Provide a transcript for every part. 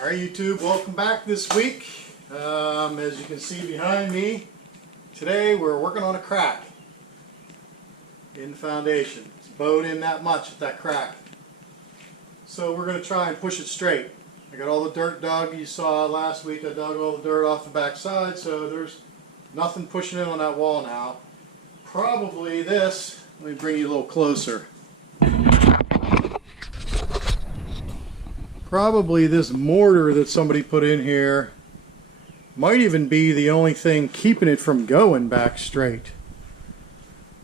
Alright YouTube, welcome back this week. As you can see behind me, today we're working on a crack in the foundation. It's bowed in that much at that crack. So we're going to try and push it straight. I got all the dirt dug. You saw last week I dug all the dirt off the back side, so there's nothing pushing in on that wall now. Probably this, let me bring you a little closer. Probably this mortar that somebody put in here might even be the only thing keeping it from going back straight.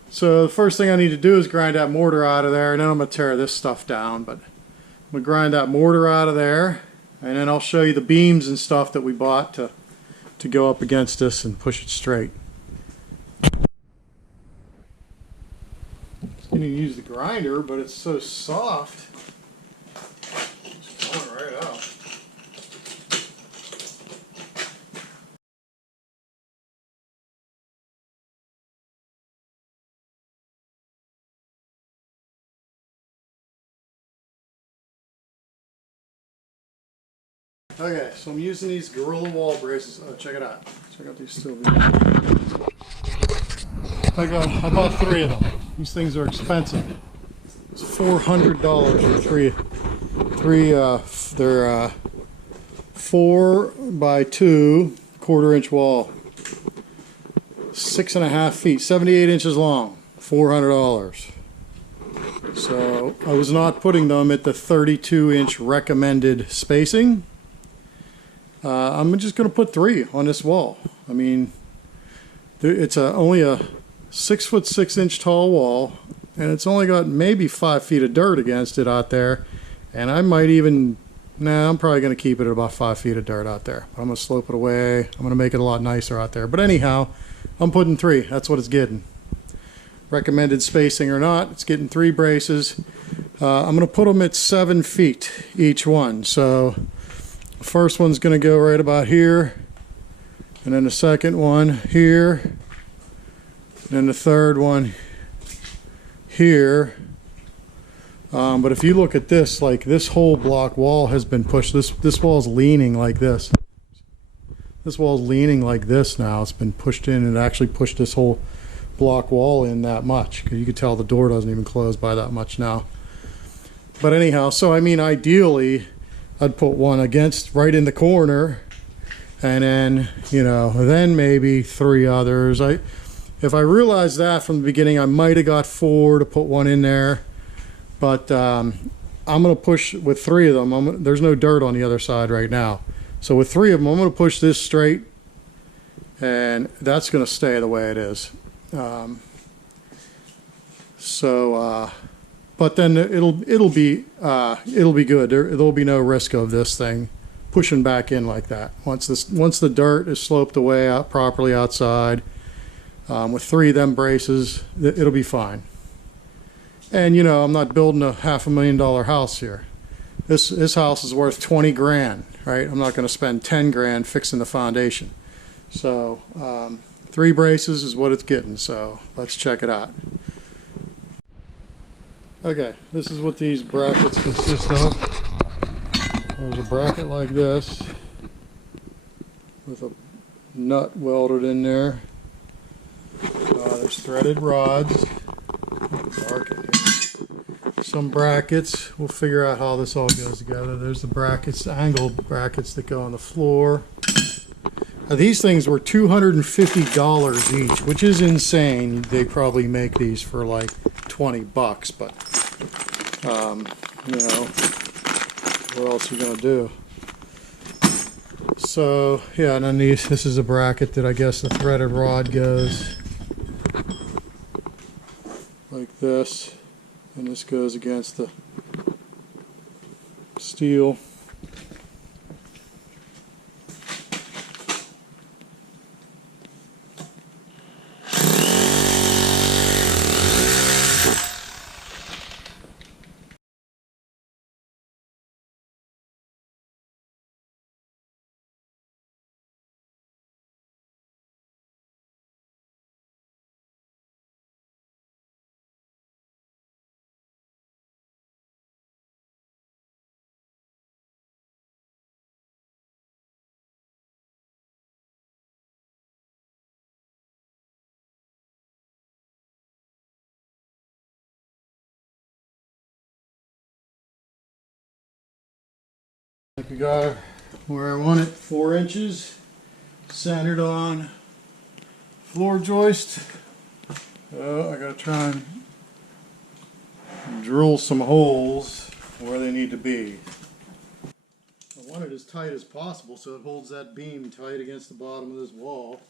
So the first thing I need to do is grind that mortar out of there, and then I'm going to tear this stuff down. But I'm going to grind that mortar out of there, and then I'll show you the beams and stuff that we bought to go up against this and push it straight. I'm going to use the grinder, but it's so soft. It's going right out. Okay, so I'm using these Gorilla wall braces. Oh, check it out. Check out these steel beams. I bought 3 of them. These things are expensive. It's $400 for three. They're 4 by 2 1/4-inch wall, 6.5 feet, 78 inches long. $400. So I was not putting them at the 32-inch recommended spacing. I'm just going to put 3 on this wall. I mean, it's only a 6'6" tall wall, and it's only got maybe 5 feet of dirt against it out there. And I might even, I'm probably going to keep it at about 5 feet of dirt out there. But I'm going to slope it away. I'm going to make it a lot nicer out there. But anyhow, I'm putting 3. That's what it's getting. Recommended spacing or not, it's getting 3 braces. I'm going to put them at 7 feet each one. So the first one's going to go right about here, and then the second one here, and then the third one here. But if you look at this, like this whole block wall has been pushed. This wall's leaning like this. This wall's leaning like this now. It's been pushed in, and it actually pushed this whole block wall in that much. Because you can tell the door doesn't even close by that much now. But anyhow, so I mean, ideally, I'd put one against right in the corner, and then, you know, then maybe 3 others. If I realized that from the beginning, I might have got 4 to put one in there, but I'm going to push with 3 of them. There's no dirt on the other side right now. So with 3 of them, I'm going to push this straight, and that's going to stay the way it is. But then it'll be good. There'll be no risk of this thing pushing back in like that. Once the dirt is sloped away out properly outside, with 3 of them braces, it'll be fine. And you know, I'm not building a $500,000 house here. This house is worth 20 grand, right? I'm not going to spend 10 grand fixing the foundation. So 3 braces is what it's getting. So let's check it out. Okay, this is what these brackets consist of. There's a bracket like this with a nut welded in there. There's threaded rods. Dark in here. Some brackets. We'll figure out how this all goes together. There's the brackets, angled brackets that go on the floor. These things were $250 each, which is insane. They probably make these for like 20 bucks, but you know, what else are you gonna do? So yeah, and then this is a bracket that I guess the threaded rod goes like this, and this goes against the steel. like we got it where I want it, 4 inches, centered on floor joist. So I gotta try and drill some holes where they need to be. I want it as tight as possible so it holds that beam tight against the bottom of this wall.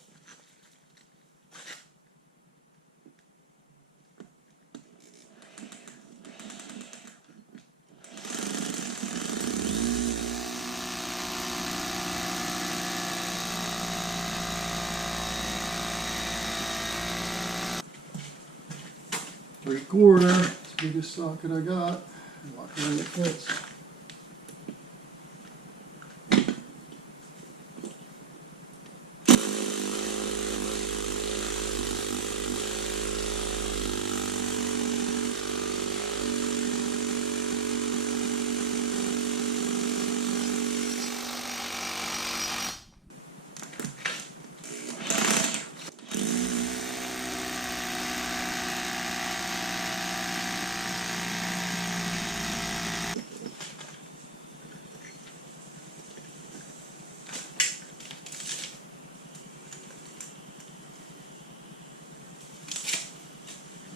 Three-quarter, it's the biggest socket I got. Luckily it fits.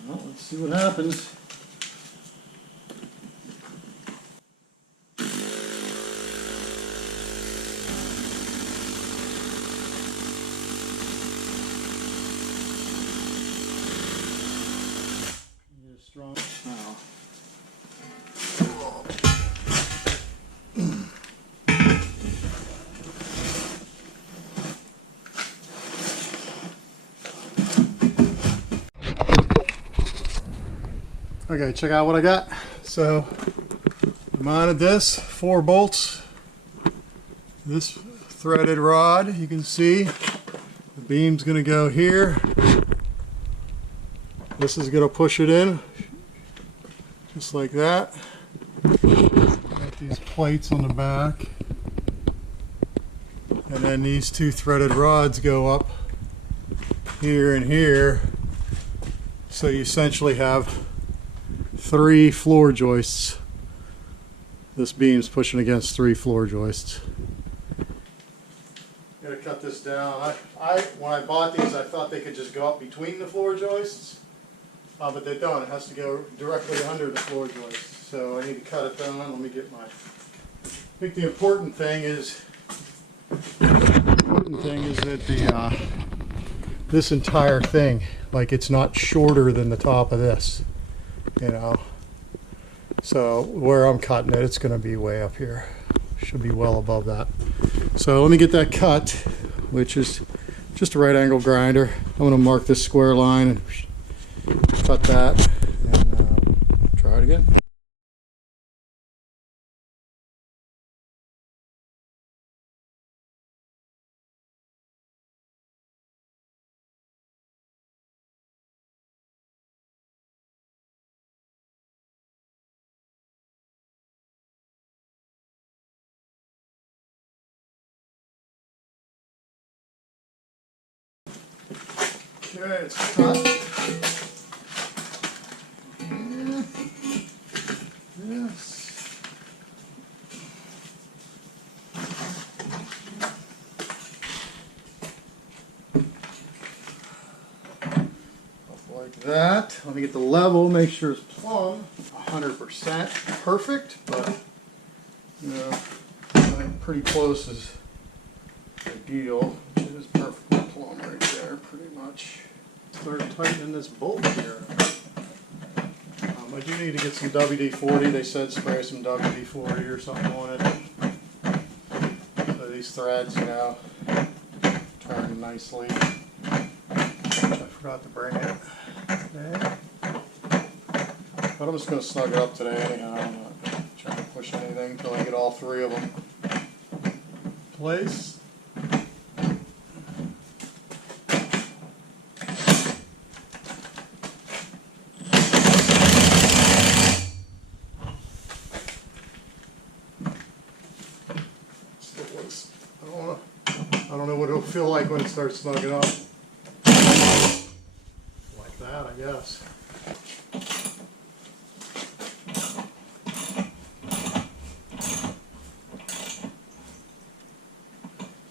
Well, let's see what happens. Strong. Oh. Okay, check out what I got. So, I mounted this, 4 bolts. This threaded rod, you can see, the beam's gonna go here. This is gonna push it in, just like that. Got these plates on the back. And then these 2 threaded rods go up here and here. So you essentially have 3 floor joists. This beam's pushing against 3 floor joists. Gotta cut this down. When I bought these, I thought they could just go up between the floor joists, but they don't. It has to go directly under the floor joists. So I need to cut it down. Let me get my. I think the important thing is that the this entire thing, like, it's not shorter than the top of this. You know, so where I'm cutting it, it's going to be way up here. Should be well above that. So let me get that cut, which is just a right angle grinder. I'm going to mark this square line and cut that and try it again. Okay, it's cut. Yes. Like that. Let me get the level, make sure it's plumb, 100% perfect, but you know, I think pretty close is ideal. It is perfectly plumb right there, pretty much. Start tightening this bolt here. I do need to get some WD-40. They said spray some WD-40 or something on it. So these threads, you know, turn nicely. I forgot to bring it today. But I'm just going to snug it up today anyhow. I'm not trying to push anything until I get all 3 of them in place. I don't know what it'll feel like when it starts snugging up. Like that, I guess.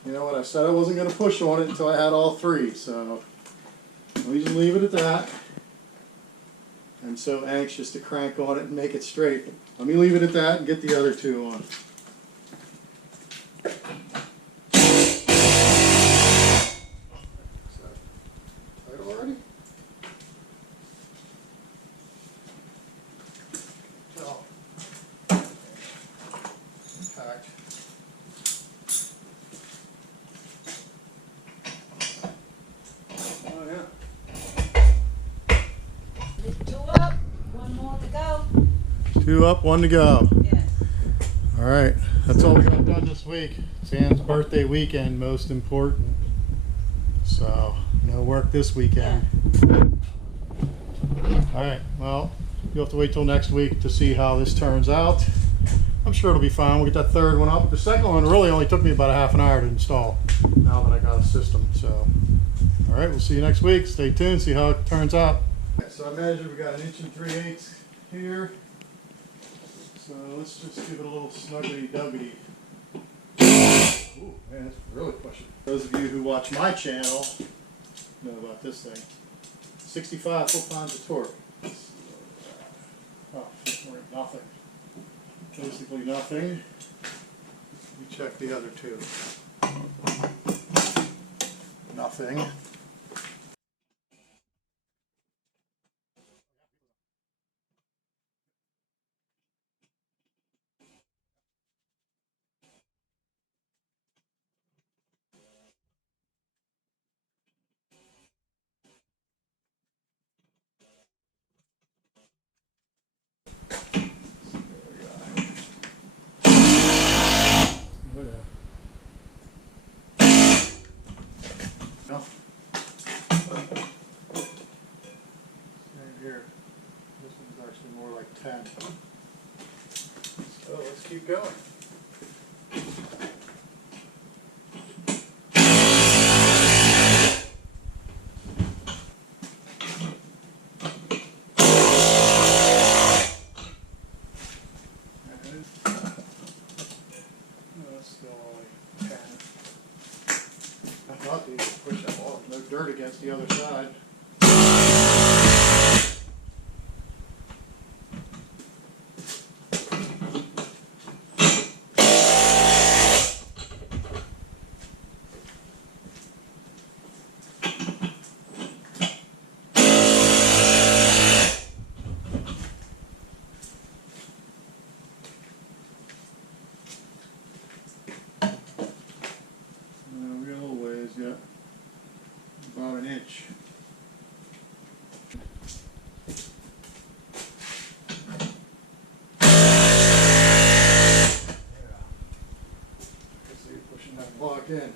You know what, I said I wasn't going to push on it until I had all three, so let me just leave it at that. I'm so anxious to crank on it and make it straight. Let me leave it at that and get the other two on. Is that tight already? Oh. Packed. Oh yeah. Two up, one more to go. 2 up, 1 to go. Yes. All right, that's all we got done this week. Sam's birthday weekend, most important. So, no work this weekend. All right, well, you'll have to wait till next week to see how this turns out. I'm sure it'll be fine. We'll get that third one up. The second one really only took me about a half an hour to install, now that I got a system. So, all right, we'll see you next week. Stay tuned, see how it turns out. So I measured, we got 1 3/8 inches here. So let's just give it a little snuggly duggity. Ooh, man, it's really pushing. Those of you who watch my channel know about this thing. 65 foot-pounds of torque. Oh, nothing. Basically nothing. We check the other two. Nothing. No. Right here. This one's actually more like 10. So let's keep going. That's still only 10. I thought these would push up all. No dirt against the other side. We got a little ways yet. About 1 inch. See, pushing that block in.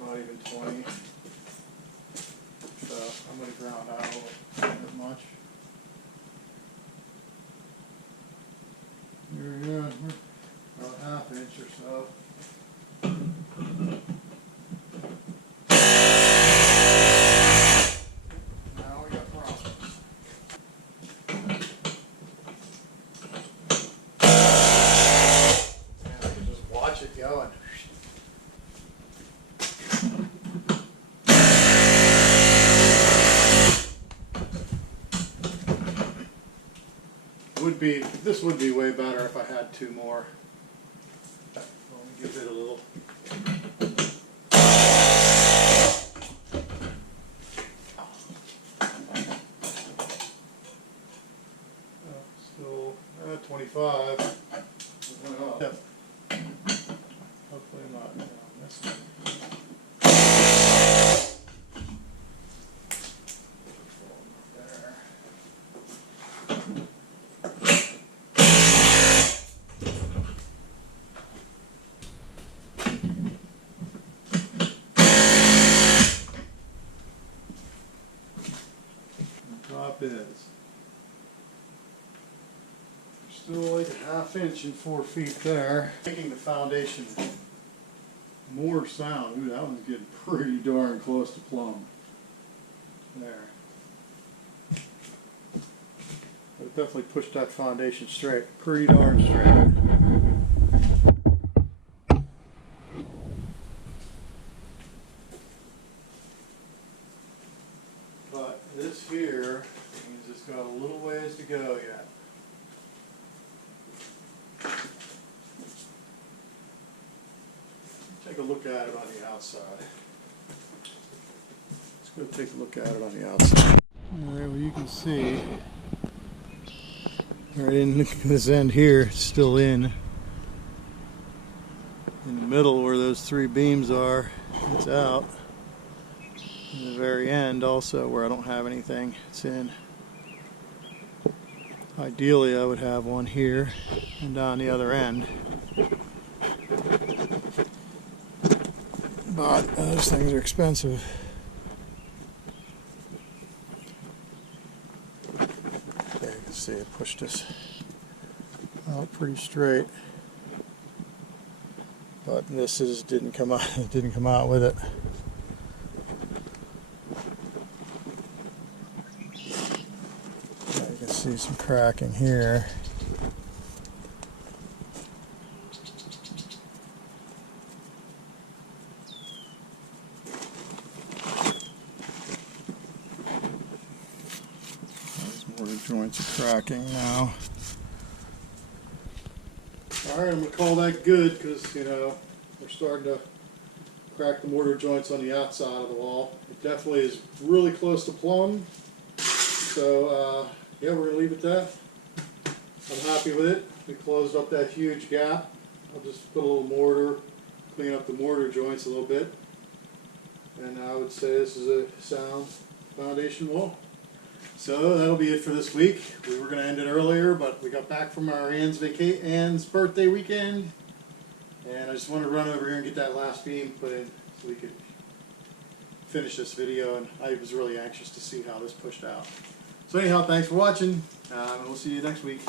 Not even 20. So I'm going to ground out a little bit much. Here we go. We're about 1/2 inch or so. Now we got problems. Man, I can just watch it going. This would be way better if I had 2 more. Let me give it a little. Still 25. Went up. Yep. Hopefully I'm not on this one. Top is. There's Still like a half inch and 4 feet there. Making the foundation more sound. Ooh, that one's getting pretty darn close to plumb. There. But definitely pushed that foundation straight. Pretty darn straight. But this here means it's got a little ways to go yet. Take a look at it on the outside. Let's go take a look at it on the outside. Alright, well you can see right in this end here, it's still in the middle where those 3 beams are, it's out. In the very end also where I don't have anything, it's in. Ideally I would have one here and down the other end. But those things are expensive. There you can see it pushed us out pretty straight. But this didn't come out. It didn't come out with it. Now you can see some cracking here. Mortar joints are cracking now. Alright, I'm going to call that good because, you know, we're starting to crack the mortar joints on the outside of the wall. It definitely is really close to plumb. So, yeah, we're going to leave it at that. I'm happy with it. We closed up that huge gap. I'll just put a little mortar, clean up the mortar joints a little bit. And I would say this is a sound foundation wall. So that'll be it for this week. We were going to end it earlier, but we got back from our Ann's birthday weekend, and I just wanted to run over here and get that last beam put in so we could finish this video, and I was really anxious to see how this pushed out. So anyhow, thanks for watching, and we'll see you next week.